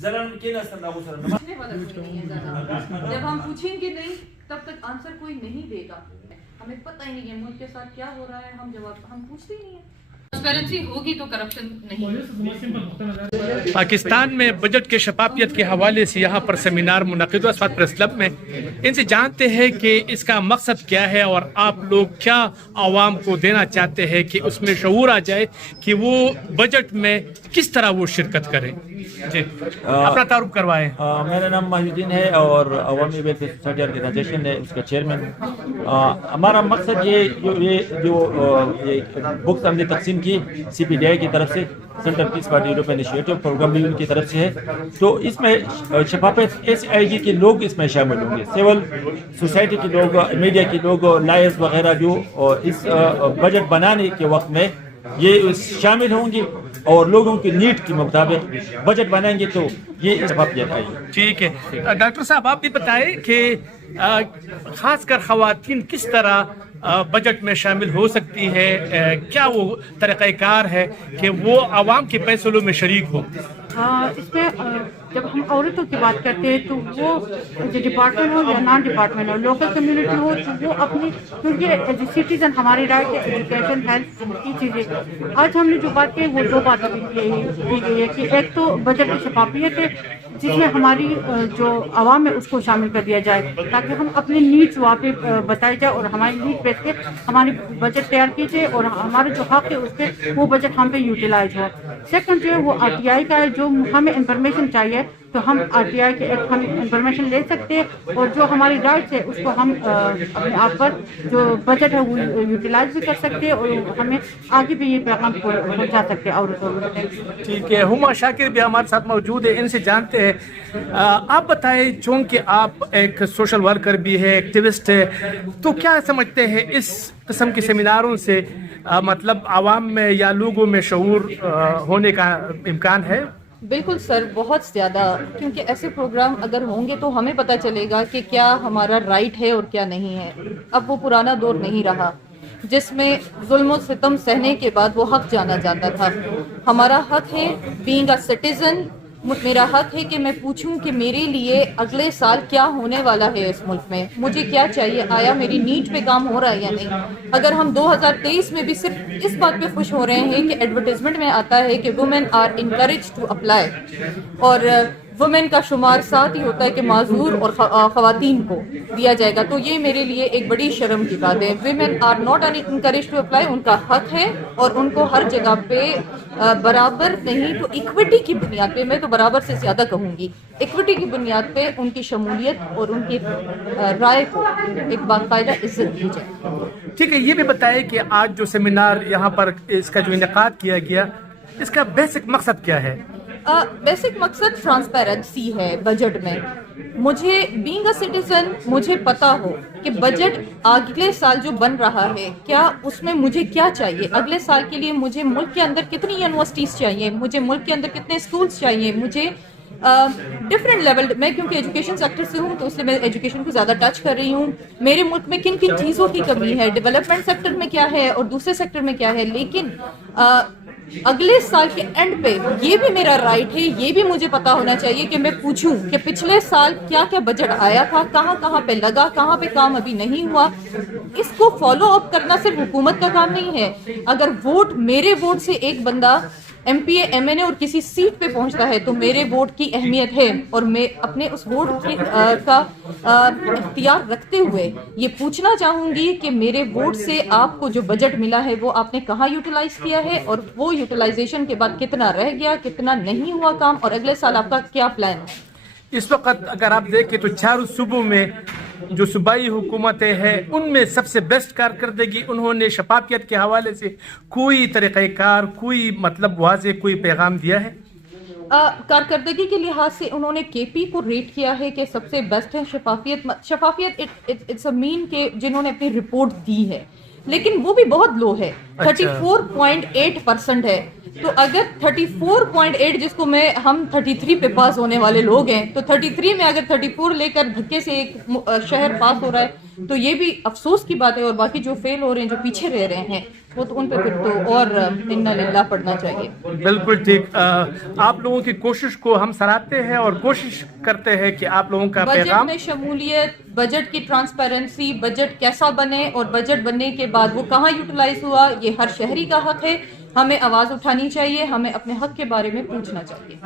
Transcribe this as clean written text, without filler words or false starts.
جب ہم پوچھیں گے نہیں تب تک آنسر کوئی نہیں دے گا. ہمیں پتہ ہی نہیں ہے ملک کے ساتھ کیا ہو رہا ہے, ہم پوچھتے ہی نہیں ہیں. ٹرانسپیرنسی ہوگی تو کرپشن نہیں. پاکستان میں بجٹ کے شفافیت کے حوالے سے یہاں پر سیمینار منعقد ہوا اسفات پریس کلب میں. ان سے جانتے ہیں کہ اس کا مقصد کیا ہے اور آپ لوگ کیا عوام کو دینا چاہتے ہیں کہ اس میں شعور آ جائے کہ وہ بجٹ میں کس طرح وہ شرکت کریں. جی اپنا تعارف کروائیں. میرا نام محی الدین ہے اور عوامی ویلفیئر سوسائٹی آرگنائزیشن ہے اس کا چیئرمین. ہمارا مقصد یہ جو بکس ہم نے تقسیم کی سی پی ڈی آئی کی طرف سے, سینٹرل پیس پارٹی یورپ انیشیٹو پروگرام بھی ان کی طرف سے ہے. تو اس میں شفافیت ایسے آئے گی کہ لوگ اس میں شامل ہوں گے, سول سوسائٹی کے لوگ, میڈیا کے لوگ, لائرز وغیرہ جو اس بجٹ بنانے کے وقت میں یہ شامل ہوں گے اور لوگوں کی نیڈ کے مطابق بجٹ بنائیں گے تو یہ شفافیت آئے گی. ٹھیک ہے ڈاکٹر صاحب, آپ بھی بتائیں کہ خاص کر خواتین کس طرح بجٹ میں شامل ہو سکتی ہے, کیا وہ طریقہ کار ہے کہ وہ عوام کے فیصلوں میں شریک ہو؟ اس میں جب ہم عورتوں کی بات کرتے ہیں تو وہ جو ڈپارٹمنٹ ہو یا نان ڈپارٹمنٹ ہو, لوکل کمیونٹی ہو, تو وہ اپنی, کیونکہ سٹیزن ہماری رائٹ ہے ایجوکیشن, ہیلتھ کی چیزیں. آج ہم نے جو بات کی وہ دو باتیں کی گئی ہے کہ ایک تو بجٹ کی شفافیت ہے جس میں ہماری جو عوام ہے اس کو شامل کر دیا جائے تاکہ ہم اپنے نیڈس وہاں پہ بتائی جائے اور ہماری نیڈ پہ کے ہماری بجٹ تیار کی جائے اور ہمارا جو حق ہے اس پہ وہ بجٹ ہم پہ یوٹیلائز ہو. سیکنڈ جو ہے وہ آر ٹی آئی کا ہے, جو ہمیں انفارمیشن چاہیے تو ہم آر ٹی آئی کے ایک ہم انفارمیشن لے سکتے ہیں اور جو ہماری رائٹس ہے اس کو ہم اپنے آپ پر جو بجٹ ہے وہ یوٹیلائز بھی کر سکتے ہیں اور ہمیں آگے بھی یہ پیغام پہنچا سکتے ہیں عورتوں میں. ٹھیک ہے, ہما شاکر بھی ہمارے ساتھ موجود ہے, ان سے جانتے ہیں. آپ بتائیں, چونکہ آپ ایک سوشل ورکر بھی ہے, ایکٹیوسٹ ہے, تو کیا سمجھتے ہیں اس قسم کے سیمیناروں سے مطلب عوام میں یا لوگوں میں شعور ہونے کا امکان ہے؟ بالکل سر, بہت زیادہ, کیونکہ ایسے پروگرام اگر ہوں گے تو ہمیں پتہ چلے گا کہ کیا ہمارا رائٹ ہے اور کیا نہیں ہے. اب وہ پرانا دور نہیں رہا جس میں ظلم و ستم سہنے کے بعد وہ حق جانا جاتا تھا. ہمارا حق ہے بینگ اے سٹیزن, میرا حق ہے کہ میں پوچھوں کہ میرے لیے اگلے سال کیا ہونے والا ہے اس ملک میں, مجھے کیا چاہیے, آیا میری نیڈ پہ کام ہو رہا ہے یا نہیں. اگر ہم 2023 میں بھی صرف اس بات پہ خوش ہو رہے ہیں کہ ایڈورٹیزمنٹ میں آتا ہے کہ women are encourage to apply, اور وومن کا شمار ساتھ ہی ہوتا ہے کہ معذور اور خواتین کو دیا جائے گا, تو یہ میرے لیے ایک بڑی شرم کی بات ہے. Women are not encourage to apply, ان کا حق ہے اور ان کو ہر جگہ پہ برابر نہیں تو ایکوٹی کی بنیاد پہ, میں تو برابر سے زیادہ کہوں گی, ایکوٹی کی بنیاد پہ ان کی شمولیت اور ان کی رائے کو ایک باقاعدہ عزت دی جائے. ٹھیک ہے, یہ بھی بتائیں کہ آج جو سیمینار یہاں پر اس کا جو انعقاد کیا گیا, اس کا بیسک مقصد کیا ہے؟ بیسک مقصد ٹرانسپیرنسی ہے بجٹ میں. مجھے بینگ اے سٹیزن مجھے پتا ہو کہ بجٹ اگلے سال جو بن رہا ہے کیا اس میں مجھے کیا چاہیے, اگلے سال کے لیے مجھے ملک کے اندر کتنی یونیورسٹیز چاہیے, مجھے ملک کے اندر کتنے اسکولس چاہیے, مجھے ڈفرینٹ لیول, میں کیونکہ ایجوکیشن سیکٹر سے ہوں تو اس لیے میں ایجوکیشن کو زیادہ ٹچ کر رہی ہوں. میرے ملک میں کن کن چیزوں کی کمی ہے, ڈیولپمنٹ سیکٹر میں کیا ہے اور دوسرے سیکٹر میں کیا ہے. لیکن اگلے سال کے اینڈ پہ یہ بھی میرا رائٹ ہے, یہ بھی مجھے پتا ہونا چاہیے کہ میں پوچھوں کہ پچھلے سال کیا کیا بجٹ آیا تھا, کہاں کہاں پہ لگا, کہاں پہ کام ابھی نہیں ہوا. اس کو فالو اپ کرنا صرف حکومت کا کام نہیں ہے. اگر ووٹ, میرے ووٹ سے ایک بندہ ایم پی اے, ایم این اے اور کسی سیٹ پہ پہنچتا ہے تو میرے ووٹ کی اہمیت ہے, اور میں اپنے اس ووٹ کا اختیار رکھتے ہوئے یہ پوچھنا چاہوں گی کہ میرے ووٹ سے آپ کو جو بجٹ ملا ہے وہ آپ نے کہاں یوٹیلائز کیا ہے, اور وہ یوٹیلائزیشن کے بعد کتنا رہ گیا, کتنا نہیں ہوا کام, اور اگلے سال آپ کا کیا پلان ہے. اس وقت اگر آپ دیکھیں تو چاروں صوبوں میں جو صوبائی حکومتیں ہیں ان میں سب سے بیسٹ کارکردگی انہوں نے شفافیت کے حوالے سے کوئی طریقہ کار, کوئی مطلب واضح کوئی پیغام دیا ہے. کارکردگی کے لحاظ سے انہوں نے کے پی کو ریٹ کیا ہے کہ سب سے بیسٹ ہے شفافیت. اٹس اے مین کہ جنہوں نے اپنی رپورٹ دی ہے, لیکن وہ بھی بہت لو ہے, 34.8% ہے. تو اگر 34.8 جس کو میں ہم 33 پہ پاس ہونے والے لوگ ہیں, تو 33 میں اگر 34 لے کر دھکے سے ایک شہر پاس ہو رہا ہے تو یہ بھی افسوس کی بات ہے. اور باقی جو فیل ہو رہے ہیں, جو پیچھے رہ رہے ہیں, وہ تو ان پہ پھر تو اور انا للہ پڑھنا چاہیے. بالکل ٹھیک. آپ لوگوں کی کوشش کو ہم سراہتے ہیں اور کوشش کرتے ہیں کہ آپ لوگوں کا بجٹ پیغام میں شمولیت, بجٹ کی ٹرانسپیرنسی, بجٹ کیسا بنے اور بجٹ بننے کے بعد وہ کہاں یوٹیلائز ہوا, یہ ہر شہری کا حق ہے. ہمیں آواز اٹھانی چاہیے, ہمیں اپنے حق کے بارے میں پوچھنا چاہیے.